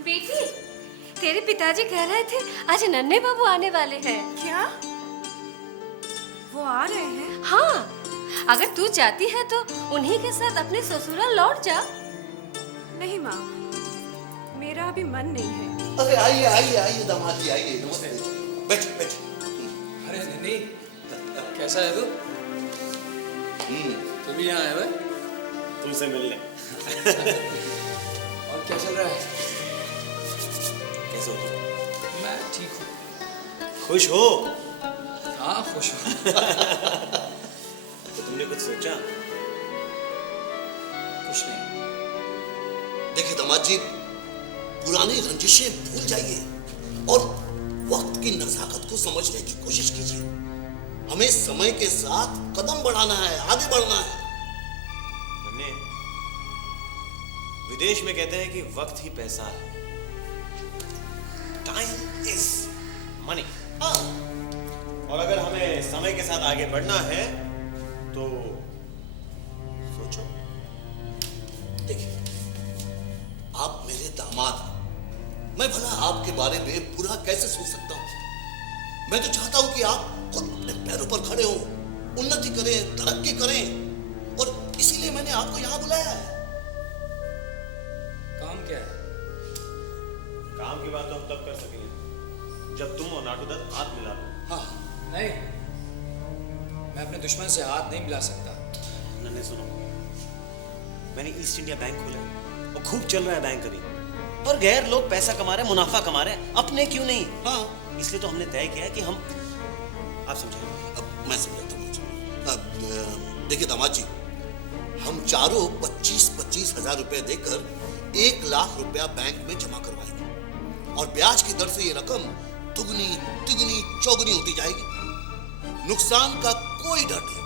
बेटी, तेरे पिताजी कह रहे थे आज नन्हे बाबू आने वाले हैं। क्या? वो आ रहे हैं? हाँ, अगर तू चाहती है तो उन्हीं के साथ अपने ससुराल लौट जा। नहीं माँ, मेरा अभी मन नहीं है। अरे आइए आइए आइए दामाद जी आइए, नमस्ते। बैठिए बैठिए। अरे नन्ही, कैसा है तू? तू भी यहाँ आया है? तुमसे मिलने। और क्या चल रहा है? कैसे हो तुम? मैं ठीक हूँ। खुश हो? हाँ खुश हूँ। तो तुमने कुछ सोचा? कुछ नहीं। देखिए दामाद जी, पुरानी रंजिशें भूल जाइए और वक्त की नजाकत को समझने की कोशिश कीजिए। हमें समय के साथ कदम बढ़ाना है, आगे बढ़ना है। नन्हे, विदेश में कहते हैं कि वक्त ही पैसा है। Time is money. हाँ, और अगर हमें समय के साथ आगे बढ़ना है तो सोचो। देखिए, आप मेरे दामाद हैं। मैं भला आपके बारे में बुरा कैसे सोच सकता हूं? मैं तो चाहता हूं कि आप खुद अपने पैरों पर खड़े हो, उन्नति करें, तरक्की करें, और इसीलिए मैंने आपको यहां बुलाया है। काम क्या है? काम की बात तो हम तब कर सकेंगे जब तुम और नाटू दत्त हाथ मिला लो। हाँ, नहीं, मैं अपने दुश्मन से हाथ नहीं मिला सकता। नन्हे सुनो, मैंने ईस्ट इंडिया बैंक खोला है और खूब चल रहा है बैंक अभी। और गैर लोग पैसा कमा रहे हैं, मुनाफा कमा रहे हैं, अपने क्यों नहीं? हाँ, इसलिए तो हमने तय किया है कि हम, आप समझेंगे। अब मैं समझाता हूं। अब देखिए दामाद जी, हम चारों 25-25 हजार रुपए देकर 1 लाख रुपया बैंक में जमा करवाएंगे और ब्याज की दर से ये रकम दुगनी तिगुनी चौगुनी होती जाएगी। नुकसान का कोई डर नहीं,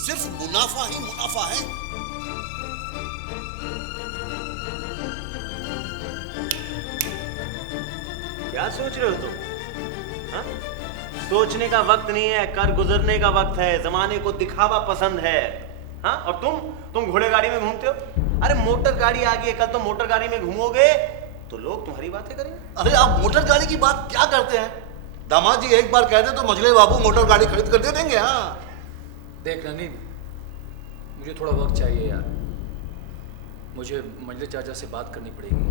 सिर्फ मुनाफा ही मुनाफा है। क्या सोच रहे हो तुम? हाँ? सोचने का वक्त नहीं है, कर गुजरने का वक्त है। जमाने को दिखावा पसंद है। हाँ? और तुम घोड़े गाड़ी में घूमते हो। अरे मोटर गाड़ी आ गई है, कल तो मोटर गाड़ी में घूमोगे तो लोग तुम्हारी बातें करेंगे। अरे आप मोटर गाड़ी की बात क्या करते हैं? दामाद जी एक बार कह दे तो मजले बाबू मोटर गाड़ी खरीद कर दे देंगे। हाँ, देख नन्ही, मुझे थोड़ा वक्त चाहिए यार। मुझे मंजले चाचा से बात करनी पड़ेगी।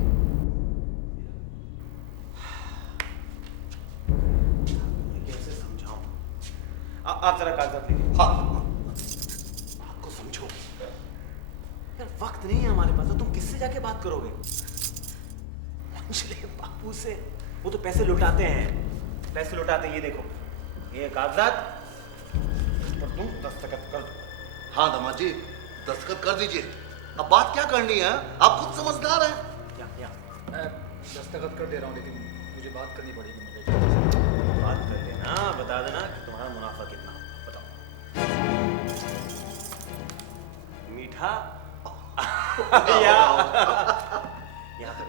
कैसे समझाऊं? आप जरा कागजात लीजिए। हाँ, आपको समझो यार, वक्त नहीं है हमारे पास। तो तुम किससे जाके बात करोगे? मंजले बापू से। वो तो पैसे लुटाते हैं, पैसे लुटाते हैं। ये देखो, ये कागजात पर तुम दस्तखत कर दो। हाँ दामाद जी, दस्तखत कर दीजिए। अब बात क्या करनी है, आप खुद समझदार हैं। या मैं दस्तखत कर दे रहा हूँ, लेकिन मुझे बात करनी पड़ेगी मंजले चाचा से। बात कर लेना, बता देना कि तुम्हारा मुनाफा कितना हो। बताओ। मीठा या यहाँ पे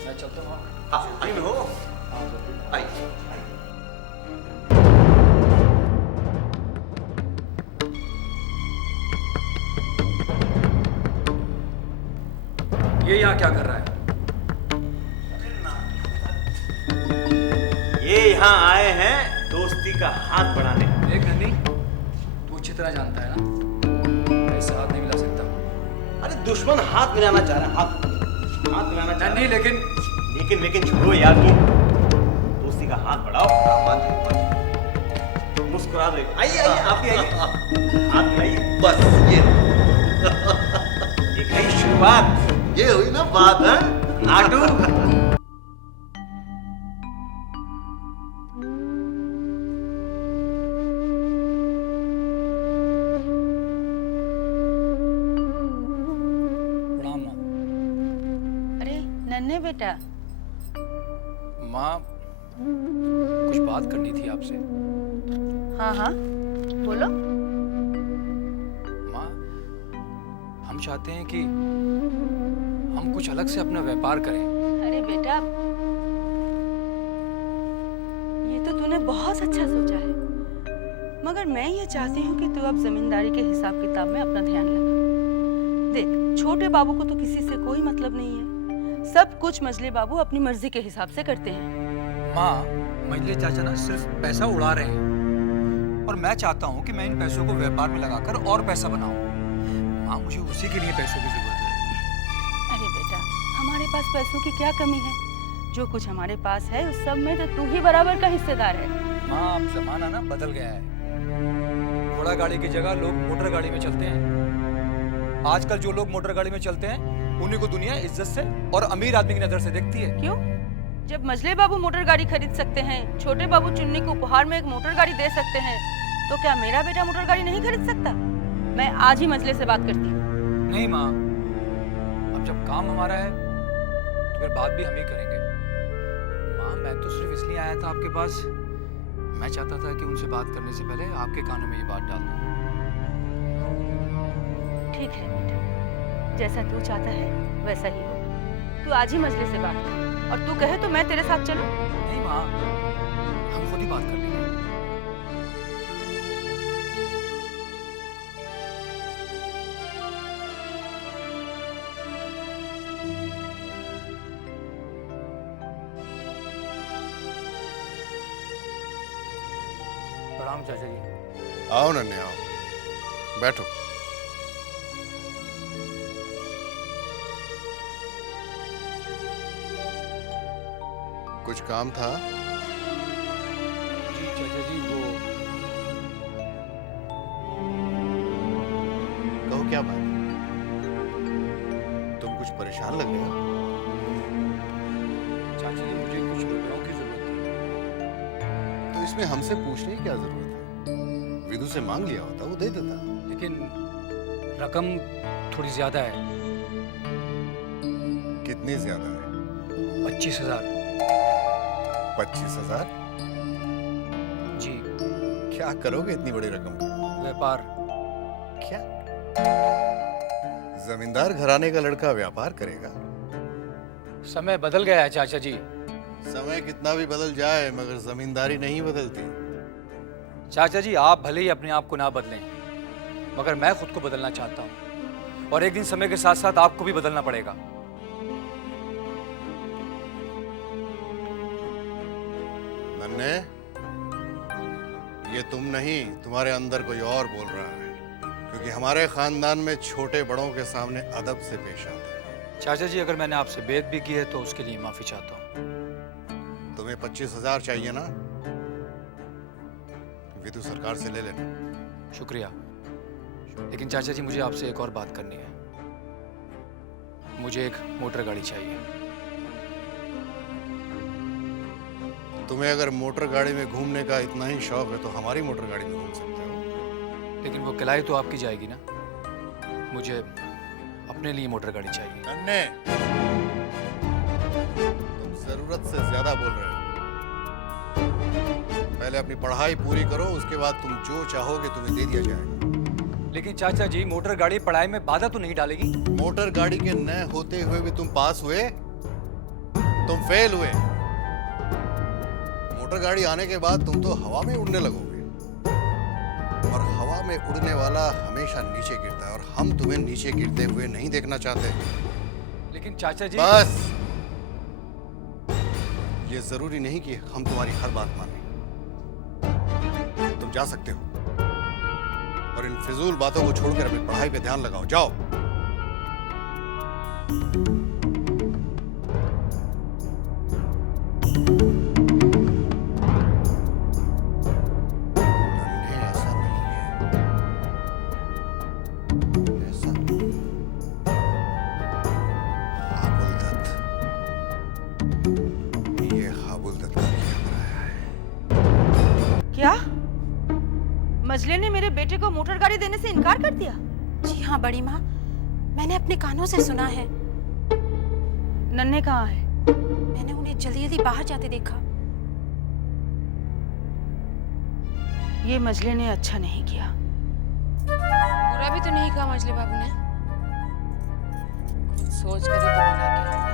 मैं चलता हूँ। हाँ, जल्दी में हो। हाँ जल्दी। आइए। ये यहाँ क्या कर रहा है? ये यहाँ आए हैं दोस्ती का हाथ बढ़ाने। देख नन्ही, तू अच्छी तरह जानता है ना, मैं इससे हाथ नहीं मिला सकता। अरे दुश्मन हाथ मिलाना चाह रहा है, हाथ मिलाना चाह रहा नन्ही, है। लेकिन लेकिन छोड़ो यार, तुम दोस्ती का हाथ बढ़ाओ। मुस्कुरा दो। आइए आइए, आप भी आइए, हाथ मिलाइए। बस एक नई शुरुआत। ये हुई ना बात है। नाटू प्रणाम माँ। अरे नन्हे बेटा, माँ, कुछ बात करनी थी आपसे। हाँ हाँ बोलो। माँ, हम चाहते हैं कि हम कुछ अलग से अपना व्यापार करें। अरे बेटा, ये तो तूने बहुत अच्छा सोचा है, मगर मैं ये चाहती हूँ कि तू अब जमींदारी के हिसाब किताब में अपना ध्यान लगा। देख, छोटे बाबू को तो किसी से कोई मतलब नहीं है, सब कुछ मजले बाबू अपनी मर्जी के हिसाब से करते हैं। माँ, मजले चाचा ना सिर्फ पैसा उड़ा रहे हैं और मैं चाहता हूँ कि मैं इन पैसों को व्यापार में लगाकर और पैसा बनाऊँ। माँ, मुझे उसी के लिए पैसों की जरूरत है। अरे बेटा, हमारे पास पैसों की क्या कमी है? जो कुछ हमारे पास है उस सब में तो तू ही बराबर का हिस्सेदार है। माँ, अब जमाना ना बदल गया है। घोड़ा गाड़ी की जगह लोग मोटर गाड़ी में चलते हैं। आजकल जो लोग मोटर गाड़ी में चलते हैं उन्हीं को दुनिया इज्जत से और अमीर आदमी की नजर से देखती है। क्यों? जब मजले बाबू मोटर गाड़ी खरीद सकते हैं, छोटे बाबू चुन्नी को उपहार में एक मोटर गाड़ी दे सकते हैं, तो क्या मेरा बेटा मोटर गाड़ी नहीं खरीद सकता? मैं आज ही मजले से बात करती हूँ। नहीं माँ, अब जब काम हमारा है तो फिर बात भी हम ही करेंगे। माँ, मैं तो सिर्फ इसलिए आया था आपके पास, मैं चाहता था कि उनसे बात करने से पहले आपके कानों में ये बात डाल दूं। ठीक है बेटा, जैसा तू चाहता है वैसा ही होगा। तू आज ही मजले से बात कर, और तू कहे तो मैं तेरे साथ चलूं? नहीं माँ, हम खुद ही बात कर लेंगे। प्रणाम चाचा जी। आओ नन्हे, आओ, बैठो। कुछ काम था? जी चाचा जी, वो कहो, क्या बात है? तुम कुछ परेशान लग रहे हो। चाचा जी, मुझे कुछ रुपयों की जरूरत थी। तो इसमें हमसे पूछने की क्या जरूरत है? विदु से मांग लिया होता, वो दे देता। लेकिन रकम थोड़ी ज्यादा है। कितनी ज्यादा है? 25,000। 25,000? जी। क्या करोगे इतनी बड़ी रकम का? व्यापार। क्या? जमींदार घराने का लड़का व्यापार करेगा? समय बदल गया है चाचा जी। समय कितना भी बदल जाए मगर जमींदारी नहीं बदलती। चाचा जी, आप भले ही अपने आप को ना बदलें, मगर मैं खुद को बदलना चाहता हूँ, और एक दिन समय के साथ साथ आपको भी बदलना पड़ेगा। नन्हे, ये तुम नहीं, तुम्हारे अंदर कोई और बोल रहा है, क्योंकि हमारे खानदान में छोटे बड़ों के सामने अदब से पेश आते हैं। चाचा जी, अगर मैंने आपसे बेइज्जत भी की है तो उसके लिए माफी चाहता हूँ। तुम्हें 25,000 चाहिए ना? विदु सरकार से ले लेना। शुक्रिया, लेकिन चाचा जी, मुझे आपसे एक और बात करनी है। मुझे एक मोटर गाड़ी चाहिए। तुम्हें अगर मोटर गाड़ी में घूमने का इतना ही शौक है तो हमारी मोटर गाड़ी में घूम सकते हो। लेकिन वो किराए तो आपकी जाएगी ना। मुझे अपने लिए मोटर गाड़ी चाहिए। नन्हे, तुम जरूरत से ज्यादा बोल रहे हो। पहले अपनी पढ़ाई पूरी करो, उसके बाद तुम जो चाहोगे तुम्हें दे दिया जाएगा। लेकिन चाचा जी, मोटर गाड़ी पढ़ाई में बाधा तो नहीं डालेगी? मोटर गाड़ी के न होते हुए भी तुम पास हुए, तुम फेल हुए। मोटर गाड़ी आने के बाद तुम तो हवा में उड़ने लगोगे, और हवा में उड़ने वाला हमेशा नीचे गिरता है, और हम तुम्हें नीचे गिरते हुए नहीं देखना चाहते। लेकिन चाचा जी, बस, ये जरूरी नहीं कि हम तुम्हारी हर बात माने। तुम जा सकते हो, और इन फिजूल बातों को छोड़कर अपनी पढ़ाई पे ध्यान लगाओ। जाओ। ऐसा नहीं है, ऐसा। हाबुलदत्त, ये हाबुलदत्त का किया कराया है। क्या? मजले ने मेरे बेटे को मोटर गाड़ी देने से इनकार कर दिया? जी हाँ बड़ी माँ, मैंने अपने कानों से सुना है। नन्हे कहाँ है? मैंने उन्हें जल्दी जल्दी बाहर जाते देखा। ये मजले ने अच्छा नहीं किया। बुरा भी तो नहीं कहा मजले बाबू ने, खुद सोच कर ही तो बना के होगा।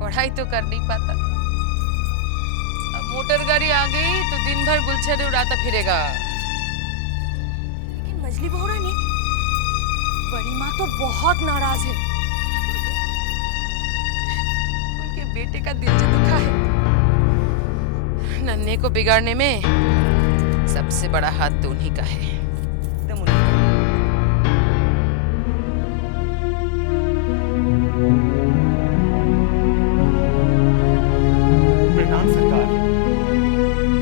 पढ़ाई तो कर नहीं पाता, अब मोटर गाड़ी आ गई तो दिन भर गुलछड़े उड़ाता फिरेगा। लेकिन मजली बहू रानी, बड़ी माँ तो बहुत नाराज है। उनके बेटे का दिल जो दुखा है, नन्हे को बिगाड़ने में सबसे बड़ा हाथ तो उन्हीं का है। एकदम उन्हीं का। प्रणाम सरकार।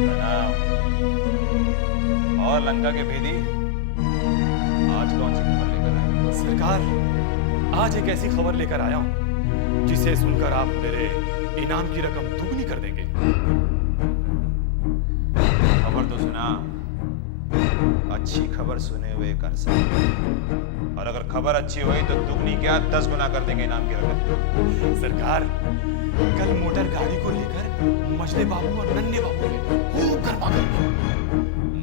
प्रणाम। और लंका के भेदी आज कौन सी खबर लेकर आए? सरकार, आज एक ऐसी खबर लेकर आया हूं जिसे सुनकर आप मेरे इनाम की रकम दुगनी कर देंगे। खबर तो सुना, अच्छी खबर सुने हुए कर सकते, और अगर खबर अच्छी हुई तो दुगनी क्या 10 गुना कर देंगे इनाम की रकम। सरकार, कल मोटर गाड़ी को लेकर मजले बाबू और नन्हे बाबू ने खूब गरबा कर दिया।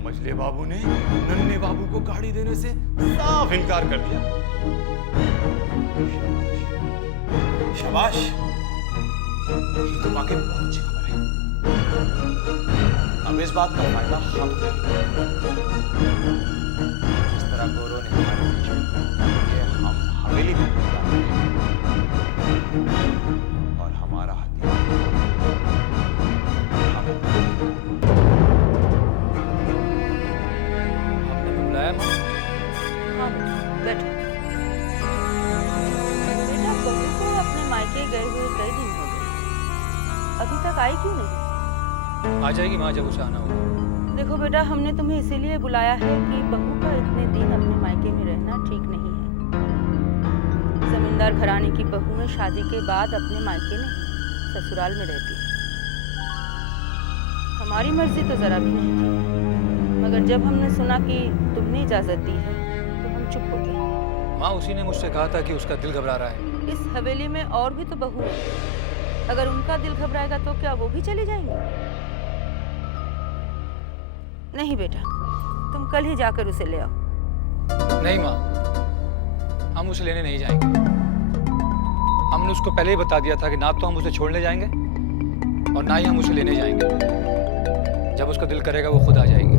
मजले बाबू ने नन्हे बाबू को गाड़ी देने से साफ इनकार कर दिया। शाबाश, ये तो वाकई बहुत अच्छी खबर है। अब इस बात का फायदा हम उठाएंगे। जिस तरह गौरव ने हमारे बीच में ये हम हवेली में और हमारा हथियार आपने बुलाया माँ? हाँ बैठो। बेटा, बहू को अपने मायके गए हुए कई दिन हो गए, अभी तक आई क्यों नहीं? आ जाएगी माँ जब उसे आना होगा। देखो बेटा, हमने तुम्हें इसीलिए बुलाया है कि बहू का इतने दिन अपने मायके में रहना ठीक नहीं है। जमींदार घराने की बहुएं शादी के बाद अपने मायके नहीं, ससुराल में रहती है। हमारी मर्जी तो जरा भी नहीं थी, मगर जब हमने सुना कि तुमने इजाजत दी है तो हम चुप हो गए। माँ, उसी ने मुझसे कहा था कि उसका दिल घबरा रहा है। इस हवेली में और भी तो बहू है, अगर उनका दिल घबराएगा तो क्या वो भी चली जाएंगी? नहीं बेटा, तुम कल ही जाकर उसे ले आओ। नहीं माँ, हम उसे लेने नहीं जाएंगे। हमने उसको पहले ही बता दिया था कि ना तो हम उसे छोड़ने जाएंगे और ना ही हम उसे लेने जाएंगे। जब उसका दिल करेगा वो खुद आ जाएगी।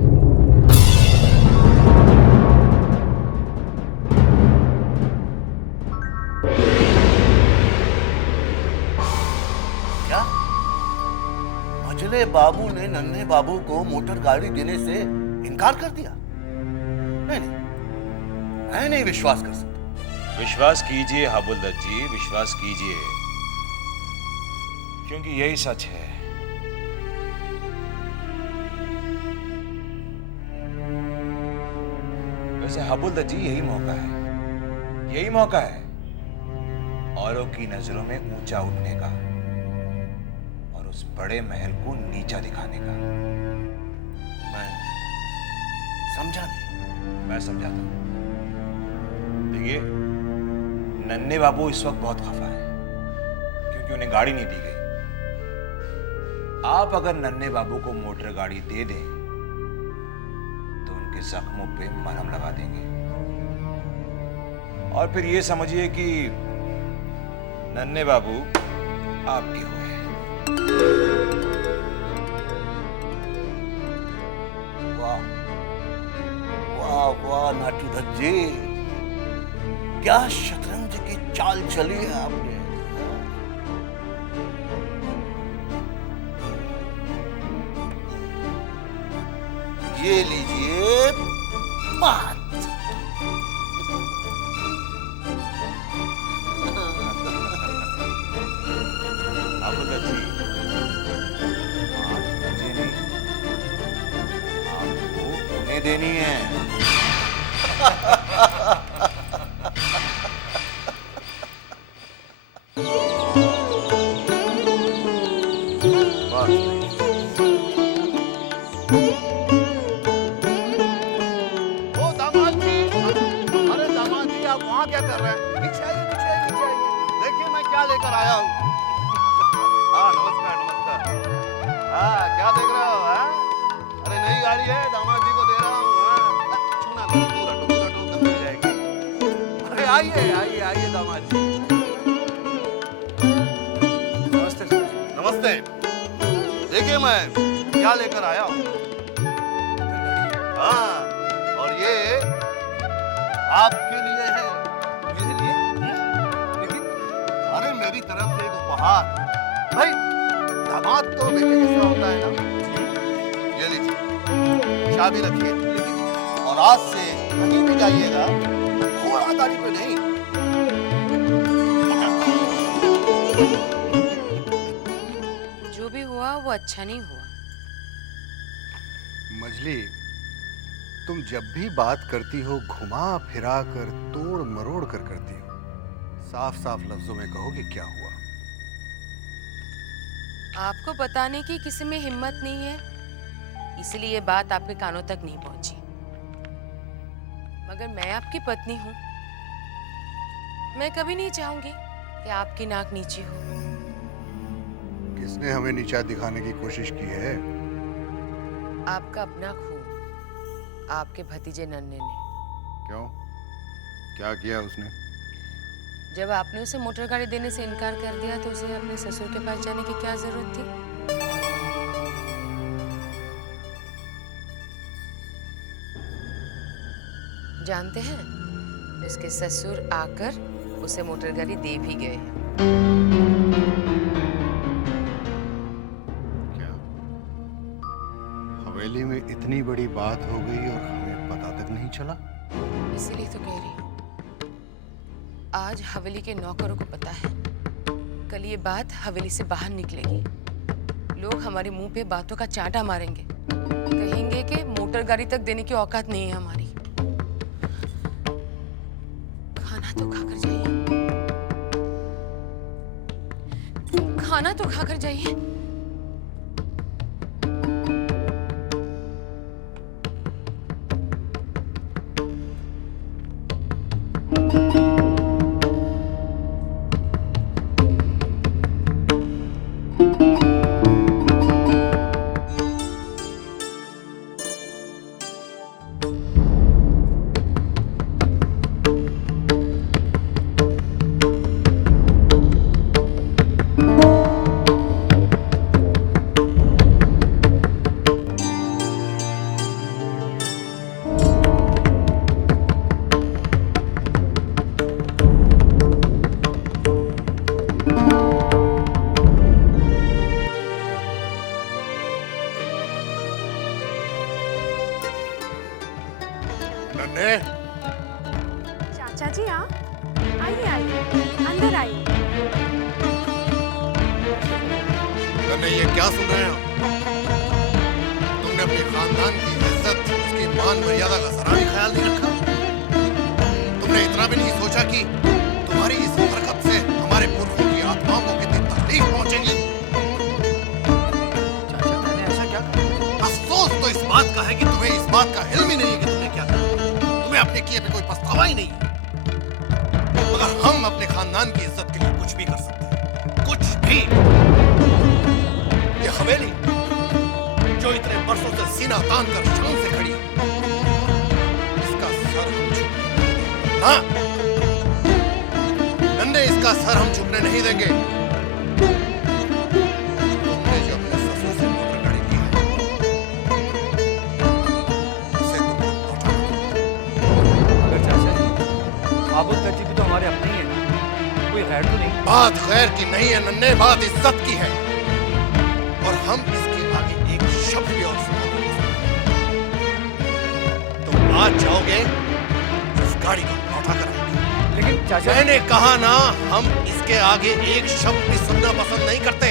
क्या मजले बाबू ने नन्हे बाबू को मोटर गाड़ी देने से इनकार कर दिया? नहीं नहीं, मैं नहीं विश्वास कर सकता। विश्वास कीजिए हाबुलदत्त जी, विश्वास कीजिए, क्योंकि यही सच है। वैसे हाबुलदत्त जी, यही मौका है, यही मौका है औरों की नजरों में ऊंचा उठने का और उस बड़े महल को नीचा दिखाने का। मैं समझा नहीं। मैं समझाता हूं। देखिए, नन्हे बाबू इस वक्त बहुत खफा है क्योंकि उन्हें गाड़ी नहीं दी गई। आप अगर नन्हे बाबू को मोटर गाड़ी दे दें तो उनके जख्मों पे मरहम लगा देंगे और फिर ये समझिए कि नन्हे बाबू आपके हुए हैं। वाह वाह वाह नाटूदत्त जी, क्या शतरंज की चाल चली है आपने। ये लीजिए बात। हाबुलदत्त जी, आप मुझे नहीं, आपको उन्हें देनी है। ओ दामाद जी, अरे दामाद जी, आप वहाँ क्या कर रहे हैं? नीचे आइए, नीचे आइए, नीचे आइए। देखिए मैं क्या लेकर आया हूँ। हाँ नमस्कार नमस्कार। हाँ क्या देख रहे हो? हाँ? अरे नहीं गाड़ी है, दामाद जी को दे रहा हूँ। हाँ। छूना नहीं, दूर हटो, उधर मिल जाएगी। अरे आइए आइए आइए दामाद जी। नमस्ते ससुर जी। नमस्ते। देखिए मैं क्या लेकर आया हूँ। हाँ, और ये आपके लिए है। मेरे लिए? लेकिन अरे मेरी तरफ से एक उपहार। भाई दामाद तो बेटे जैसा होता है ना। ये लीजिए, चाबी रखिए। और आज से कहीं भी जाइएगा घोड़ा गाड़ी पे नहीं। जो भी हुआ वो अच्छा नहीं हुआ। मजली, तुम जब भी बात करती हो घुमा फिरा कर तोड़ मरोड़ कर करती हो। साफ साफ लफ्जों में कहो कि क्या हुआ। आपको बताने की किसी में हिम्मत नहीं है, इसलिए ये बात आपके कानों तक नहीं पहुंची। मगर मैं आपकी पत्नी हूँ, मैं कभी नहीं चाहूंगी कि आपकी नाक नीची हो। किसने हमें नीचा दिखाने की कोशिश की है? आपका अपना खून, आपके भतीजे नन्हे ने। क्यों? क्या किया उसने? जब आपने उसे मोटर गाड़ी देने से इनकार कर दिया तो उसे अपने ससुर के पास जाने की क्या जरूरत थी? जानते हैं, उसके ससुर आकर उसे मोटर गाड़ी दे भी गए हैं। क्या हवेली में इतनी बड़ी बात हो गई और हमें पता तक नहीं चला? इसीलिए तो कह रही हूँ, आज हवेली के नौकरों को पता है, कल ये बात हवेली से बाहर निकलेगी। लोग हमारे मुंह पे बातों का चांटा मारेंगे, कहेंगे कि मोटर गाड़ी तक देने की औकात नहीं है हमारी। खाना तो खाकर जाइए, खाना तो खाकर जाइए। नन्हे, चाचा जी हाँ, आइए आइए, अंदर आइए। नन्हे ये क्या सुन रहे हो? तुमने अपने खानदान की इज्जत, उसकी मान मर्यादा का जरा भी ख्याल नहीं रखा। तुमने इतना भी नहीं सोचा कि तुम्हारी इस हरकत से हमारे पुरखों की आत्माओं को कितनी तकलीफ पहुंचेगी। चाचा मैंने ऐसा क्या कहा? अफसोस तो इस बात का है कि तुम्हें इस बात का इल्म ही नहीं है कि तुमने क्या किया। तुम्हें अपने किए पे कोई पछतावा ही नहीं है। मगर हम अपने खानदान की इज्जत के लिए कुछ भी कर सकते हैं, कुछ भी। ये हवेली जो इतने वर्षों से सीना तान कर शान से खड़ी है, इसका सर हम झुकने नहीं देंगे। हाँ, नन्हे, इसका सर हम झुकने नहीं देंगे। तुमने जो अपने ससुर से मोटर गाड़ी ली है, उसे तुमको लौटा दो। मगर चाचा जी, आबुल तजी भी तो हमारे अपने ही है ना, कोई गैर तो नहीं। बात गैर की नहीं है नन्हे, बात इज्जत की है। और हम इसके आगे एक शब्द भी और सुना नहीं सकते। तुम आज जाओगे, इस गाड़ी को लौटा कर आओगे। लेकिन चाचा मैंने कहा ना, हम इसके आगे एक शब्द भी सुनना पसंद नहीं करते।